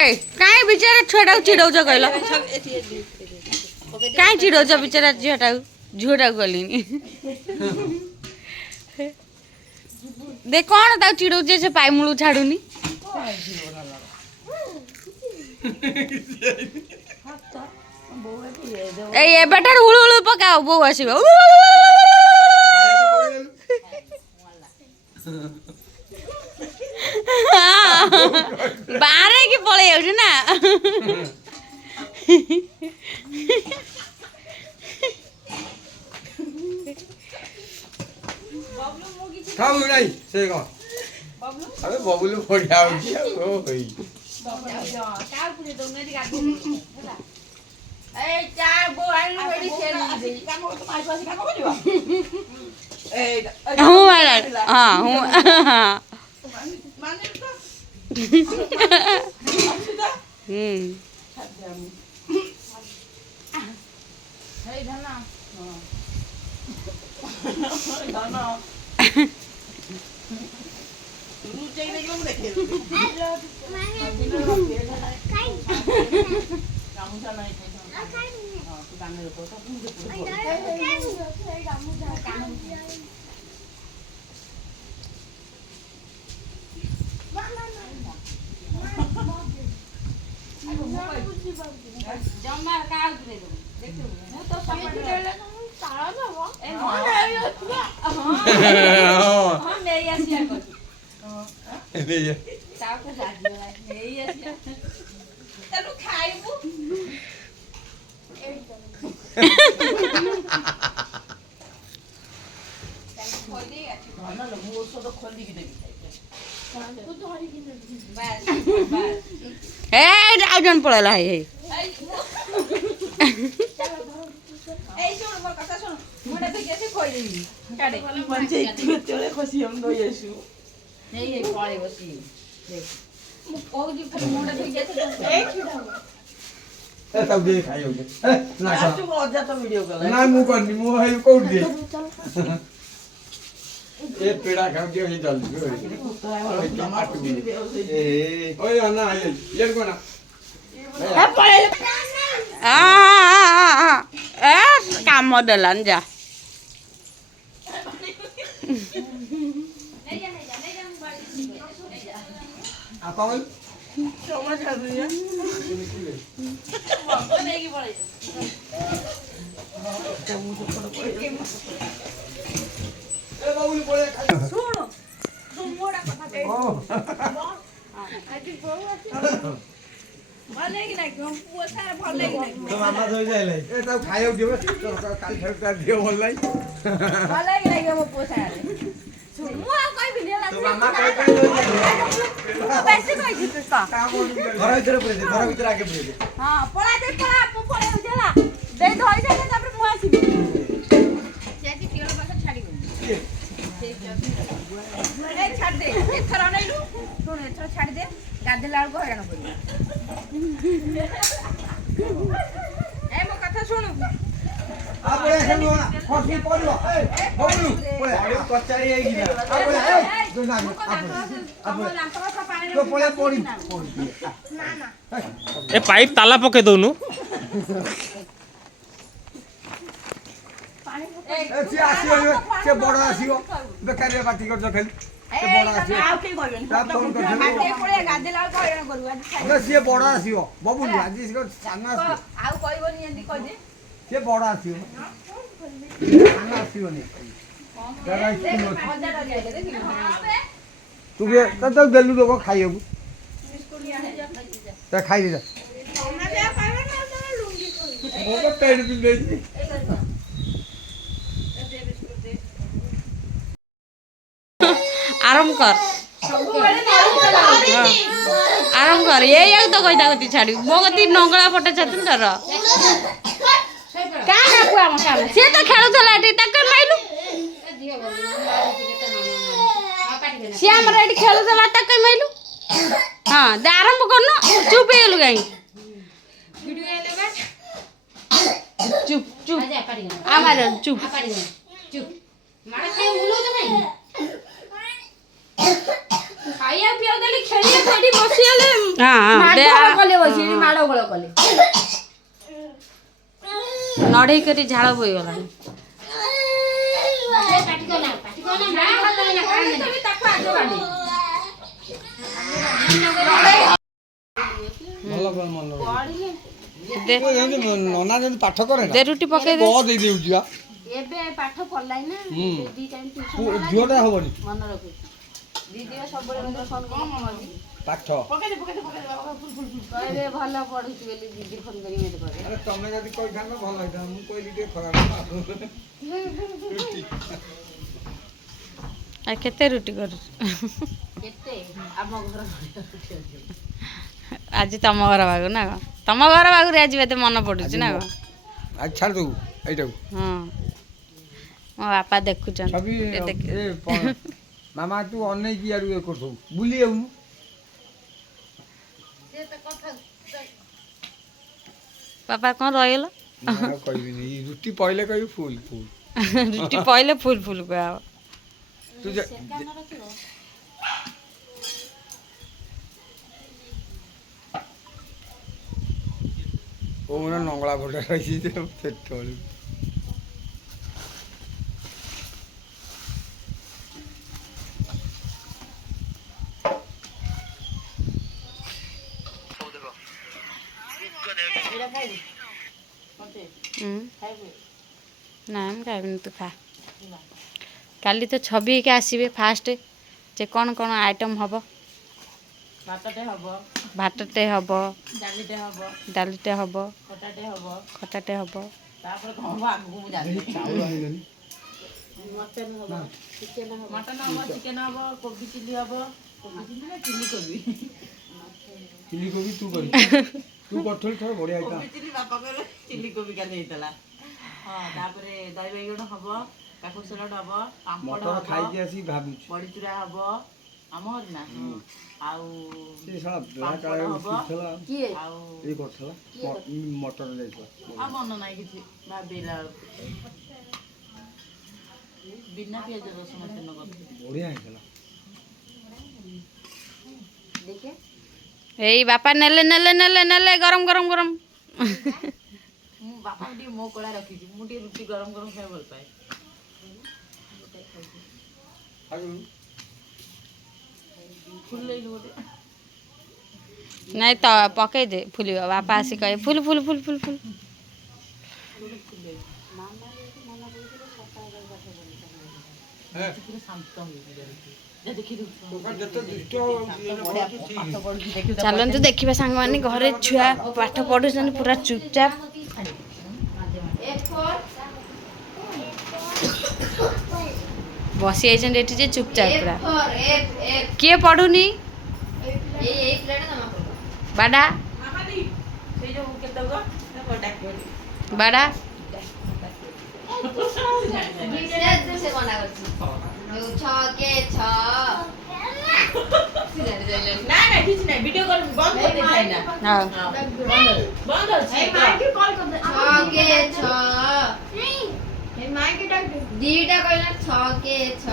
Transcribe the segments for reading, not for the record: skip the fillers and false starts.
କାଇଁ ବିଚାରା ଛୁଆଟାକୁ ଚିଡଉଛ କହିଲ? କାଇଁ ଚିଡଉଛ ବିଚାରା ଝିଅଟାକୁ ଗଲିନି ଦେ କଣ ତାକୁ ଚିଡଉଛ ସେ ପାଇମୂଳୁ ଛାଡୁନି। ଏଇ ଏବେଠାରୁ ହୁଳୁ ହୁଳୁ ପକାଅ ବୋଉ ଆସିବ। ବାହାରକି ପଳେଇ ଯାଉଛି ନା। ଖାଉ ନାଇଁ ସେ କଣ ଆବେ ବବୁଲୁ ବଢିଆ ହଉଛି ଆଉ ହୋଇ ଆଉ ଜଣ ପଳେଇଲା ହେଇ ହେଇ पेड़ा खाऊ जल्दी काम देलान जा गाधेला हईराण मो कथा शुणु ए पाइप ताला पके दउनु से बड़ आसीबो बेकारिया पार्टी कर खाली सी बड़ आसो बबुल आज सी बड़ आसो तू देलु लोक खाई खाई आराम कर आराम कर ये तो कहीता कति छाड़ी मो कति नंगला फटा छतुन डर सी तो खेलुला माइलु सी आम खेलुला माइलु हाँ आरंभ करनु चुप हेलु कहीं चुप चुप आमार चुप ଖାଇବା ପିଇବା ଦେଲି ଖେଳିଲେ ସେଠି ବସିଗଲେ ହଁ ହଁ ଦେ ମାଡ଼ କଲେ ବସିକି ମାଡ଼ ଗୋଳ କଲେ ନଢ଼େଇ କରି ଝାଳ ବୋହିଗଲାଣି। ତାକୁ ଆଗ ବାଡି ଭଲ ଭଲ ମନ ଦେ ନନା ଯେମିତି ପାଠ କରେ ଦେ ରୁଟି ପକେଇ ଦେ। ଦେଇ ଦେଉଛି ବା ଏବେ ପାଠ ପଢିଲାଣି ନା ହୁଁ। ଦି ଟାଇମ୍ ଟ୍ୟୁସନ ଝିଅଟା ହବନି ମନେ ରଖୁଛି ଦିଦି ସବୁବେଳେ ମତେ ଫୋନ କରି ପାଠ କହିବେ ଭଲ ପଢୁଛି ବୋଲି ଦିଦି ଫୋନ କରି ମତେ କହିବେ ଆରେ ତମେ ଯଦି କହିଥାନ୍ତ ଭଲ ହେଇଥାନ୍ତା ମୁଁ କହିଲି ଟିକେ ଖରାପ ଆଉ କେତେ ରୁଟି କରୁଛୁ? କେତେ ଆମ ଘର ରୁଟି ଅଛି ଆଜି ତମ ଘର ବାଗୁ ନା କଣ? ତମ ଘର ବାଗୁରେ ଆଜି ଏତେ ମନେ ପଡୁଛି ନା କଣ? ଆଜି ଛାଡ଼ି ଦେବୁ ଏଇଟାକୁ ହଁ ମୋ ବାପା ଦେଖୁଛନ୍ତି ଛବି ଟିକେ ଦେଖ। ମାମା ତୁ ଅନେଇକି ଆଡ଼ୁ ଇଏ କରୁଥିବୁ ବୁଲି ଯାଉନୁ ବାପା କ'ଣ ରହିଗଲ? ନା ଆଉ କହିବିନି ରୁଟି ପଇଲେ କହିବି ଫୁଲ ଫୁଲ ରୁଟି ପଇଲେ ଫୁଲ ଫୁଲ କୁହାହବ। ତୁ ଓମର ନଙ୍ଗଳା ଭଟା ରହିଛି ସେତେବେଳେ ନାଇଁ ମୁଁ ଖାଇବିନି ତୁ ଖା। କାଲି ତ ଛବି ହେଇକି ଆସିବେ ଫାଷ୍ଟ ଯେ କ'ଣ କ'ଣ ଆଇଟମ୍ ହେବ? ଭାତଟେ ହବ ଭାତଟେ ହେବ, ଡାଲିଟେ ହବ ଡାଲିଟେ ହେବ, ଖଟାଟେ ହବ ଖଟାଟେ ହେବ, ତାପରେ କ'ଣ ହବ ଆଗକୁ ମୁଁ ଜାଣିନି ଚାଉଳ ଆଣିଲନି ମଟନ ହବ ଚିକେନ ହବ କୋବି ଚିଲି ହବ କୋବି ଚିଲି ନା ଚିଲି କୋବି ଚିଲି କୋବି ତୁ କରି ତୁ କରିଥିଲୁ ଥର ବଢ଼ିଆ ହେଇଥିଲା କୋବି ଚିଲି ବାପା କହିଲେ ଚିଲି କୋବି କାଲି ହେଇଥିଲା ହଁ ତାପରେ ଦହି ବାଇଗଣ ହବ କାକୁଡ଼ି ସାଲାଡ଼ ହବ ପାମ୍ପଡ଼ ମଟର ହବ ଖାଇକି ଆସିକି ଭାବୁଛି ବଡ଼ିଚୁରା ହବ ଆମ ଘରେ ନା ଆଉ ସେ ଶଳା ବ୍ଲାକ୍ ପାମ୍ପଡ଼ ଆଳୁ ହବ ଥିଲା କିଏ ଇଏ କରିଥିଲା ମଟର ଯାଇଥିଲା ଆଉ ମନ ନାହିଁ କିଛି ଭାବିଲା ବେଳକୁ ବିନା ପିଆଜ ରସୁଣ ତେଲ କରିଥିଲି ବଢ଼ିଆ ହେଇଥିଲା ଦେଖେ ଏଇ ବାପା ନେଲେ ନେଲେ ନେଲେ ନେଲେ ଗରମ ଗରମ ଗରମ। ମୁଁ ବାପାଙ୍କୁ ଟିକେ ମୋ କଳା ରଖିଛି ମୁଁ ଟିକେ ରୁଟି ଗରମ ଗରମ ଖାଇବା ଭଲ ପାଏ ଫୁଲେଇଲୁ ଗୋଟେ ନାଇଁ ତ ପକେଇ ଦେ ଫୁଲିବ ବାପା ଆସି କହିବେ ଫୁଲ ଫୁଲ ଫୁଲ ଫୁଲ ଫୁଲ। ଚାଲନ୍ତୁ ଦେଖିବା ସାଙ୍ଗମାନେ ଘରେ ଛୁଆ ପାଠ ପଢୁଛନ୍ତି ପୁରା ଚୁପଚାପ ବସି ଯାଇଛନ୍ତି ଏଠି ଯେ ଚୁପଚାପ ପୁରା। କିଏ ପଢୁନି ବାଡା ବାଡା କିଛି ନାହିଁ ଭିଡିଓ କଲ୍ ବନ୍ଦ କରିଦେଇଥାଏ ନା ହଉ ବନ୍ଦ ଅଛି ଦିଟା କହିଲା 6 के 6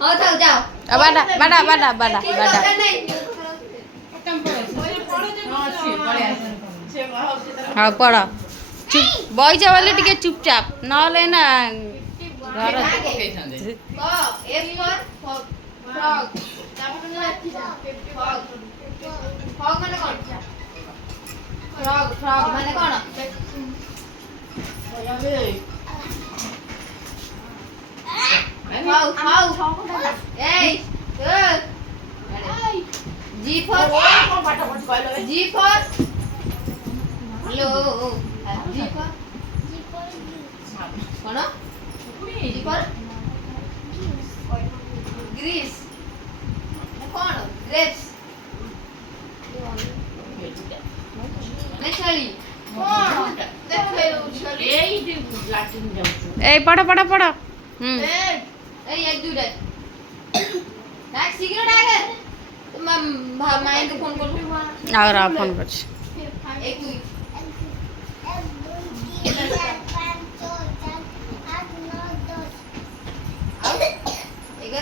ହଉ ଥାଉ ଯାଅ ବାଡା ବାଡା ବାଡା ବାଡା ବାଡା ହଉ ପଢ ଚୁପ୍ ବଇଛ ବୋଲି ଟିକେ ଚୁପଚାପ ନହେଲେ ନା ଘର F for frog frog ମାନେ କ'ଣ frog ମାନେ କ'ଣ Hey, good. G for G for hello. G for କ'ଣ? G for Greece. କ'ଣ? Grapes. ନାଇଁ ଛେଳି ଏଇ ପଢ ପଢ ପଢ ହୁଁ ଏଇ ଏକ ଦୁଇଟା ଡାକ ଶୀଘ୍ର ଡାକ ମାଇଙ୍କୁ ଫୋନ କରୁଛୁ ଆଉ ର ଫୋନ କରୁଛି ଏକ ଦୁଇ ଆଉ 11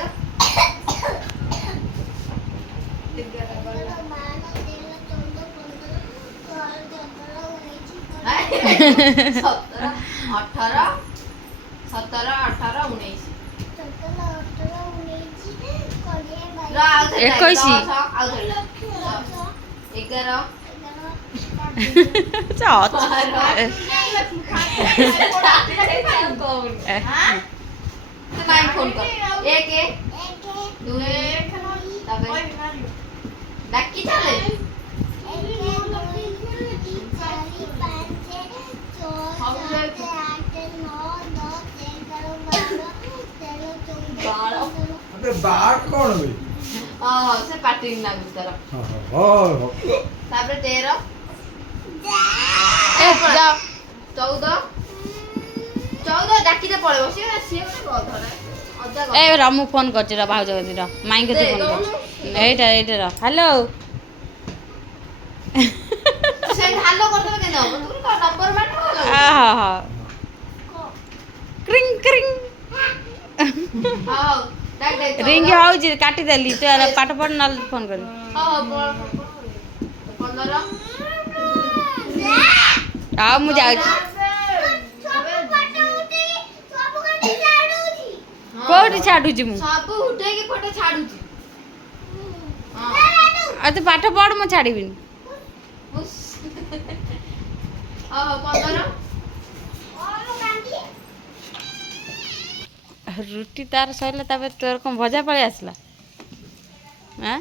ଅଠର 17 18 19 21 11 फोन कर 1 2 डाकी चले अबे बाहर कौन है से पार्टी ना गुस्तार हां तापर 13 যাও 14 डाकी दे पड़े बसी सी गधरा अजा ए रा मु फोन करছি रा भाउज कति रा माई के फोन कर एटा रा हेलो से हालो करतो के न तू नंबर मार हा हा क्रिंग क्रिंग हां डाक रिंग हाउजी काटी देली तो यार पाठ पढ़ न फोन कर हां 15 आ मु जाउची कोठी छाडुची मु सब उठे के फोटो छाडुची हां आ तो पाठ पढ़ मु छाडीबिनी हां 15 रुटी तार सैला तबे तोर कौन भजा पड़े आसला हैं